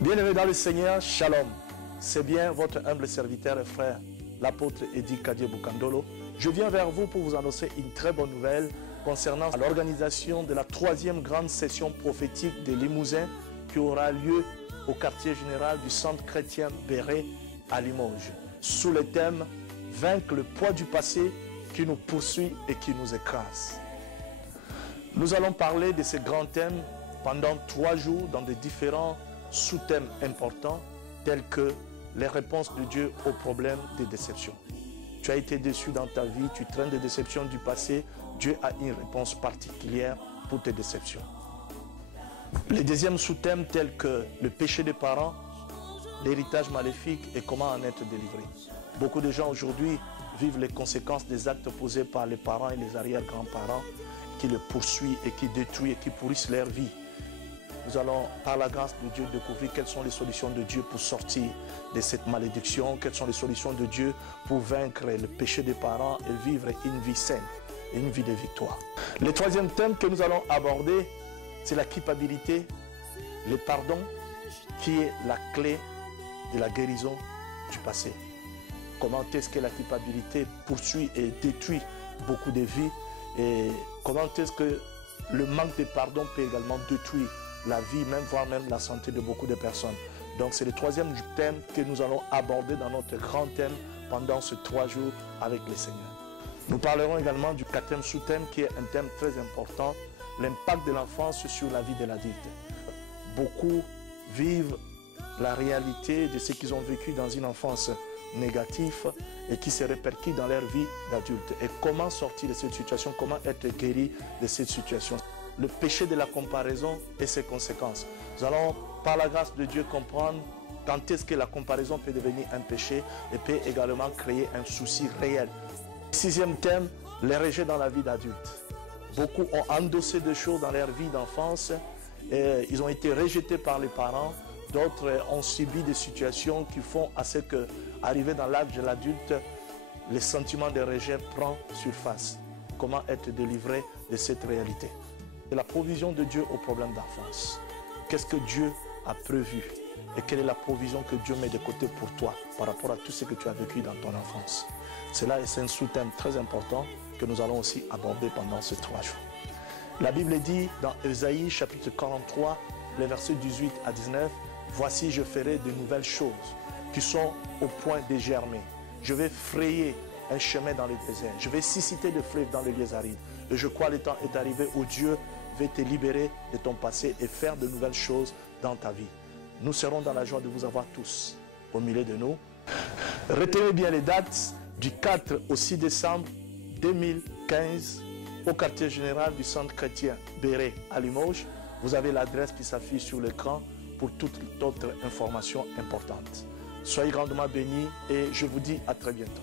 Bien-aimés dans le Seigneur, Shalom. C'est bien votre humble serviteur et frère, l'apôtre Eddy Kadié Boukandolo. Je viens vers vous pour vous annoncer une très bonne nouvelle concernant l'organisation de la 3e grande session prophétique de Limousin qui aura lieu au quartier général du centre chrétien Béret à Limoges, sous le thème « Vaincre le poids du passé qui nous poursuit et qui nous écrase ». Nous allons parler de ces grands thèmes pendant 3 jours dans des différents sous-thèmes importants tels que les réponses de Dieu aux problèmes des déceptions. Tu as été déçu dans ta vie, tu traînes des déceptions du passé, Dieu a une réponse particulière pour tes déceptions. Les deuxièmes sous-thèmes tels que le péché des parents, l'héritage maléfique et comment en être délivré. Beaucoup de gens aujourd'hui vivent les conséquences des actes posés par les parents et les arrière-grands-parents qui les poursuivent et qui détruisent et qui pourrissent leur vie. Nous allons, par la grâce de Dieu, découvrir quelles sont les solutions de Dieu pour sortir de cette malédiction, quelles sont les solutions de Dieu pour vaincre le péché des parents et vivre une vie saine, une vie de victoire. Le troisième thème que nous allons aborder, c'est la culpabilité, le pardon, qui est la clé de la guérison du passé. Comment est-ce que la culpabilité poursuit et détruit beaucoup de vies et comment est-ce que le manque de pardon peut également détruire la vie, même voire même la santé de beaucoup de personnes. Donc c'est le troisième thème que nous allons aborder dans notre grand thème pendant ces 3 jours avec le Seigneur. Nous parlerons également du 4e sous-thème qui est un thème très important, l'impact de l'enfance sur la vie de l'adulte. Beaucoup vivent la réalité de ce qu'ils ont vécu dans une enfance négative et qui se répercute dans leur vie d'adulte. Et comment sortir de cette situation, comment être guéri de cette situation. Le péché de la comparaison et ses conséquences. Nous allons, par la grâce de Dieu, comprendre quand est-ce que la comparaison peut devenir un péché et peut également créer un souci réel. 6e thème, les rejets dans la vie d'adulte. Beaucoup ont endossé des choses dans leur vie d'enfance et ils ont été rejetés par les parents. D'autres ont subi des situations qui font à ce que, arrivé dans l'âge de l'adulte, le sentiment de rejet prend surface. Comment être délivré de cette réalité? C'est la provision de Dieu au problème d'enfance. Qu'est-ce que Dieu a prévu et quelle est la provision que Dieu met de côté pour toi par rapport à tout ce que tu as vécu dans ton enfance? Cela est un sous-thème très important que nous allons aussi aborder pendant ces 3 jours. La Bible dit dans Ésaïe chapitre 43, les versets 18 à 19, « Voici je ferai de nouvelles choses qui sont au point de germer. Je vais frayer un chemin dans le désert. Je vais susciter des fleuves dans les lieux arides. Et je crois que le temps est arrivé où Dieu va te libérer de ton passé et faire de nouvelles choses dans ta vie. » Nous serons dans la joie de vous avoir tous au milieu de nous. Retenez bien les dates du 4 au 6 décembre 2015 au quartier général du centre chrétien Béret à Limoges. Vous avez l'adresse qui s'affiche sur l'écran pour toute autre information importante. Soyez grandement bénis et je vous dis à très bientôt.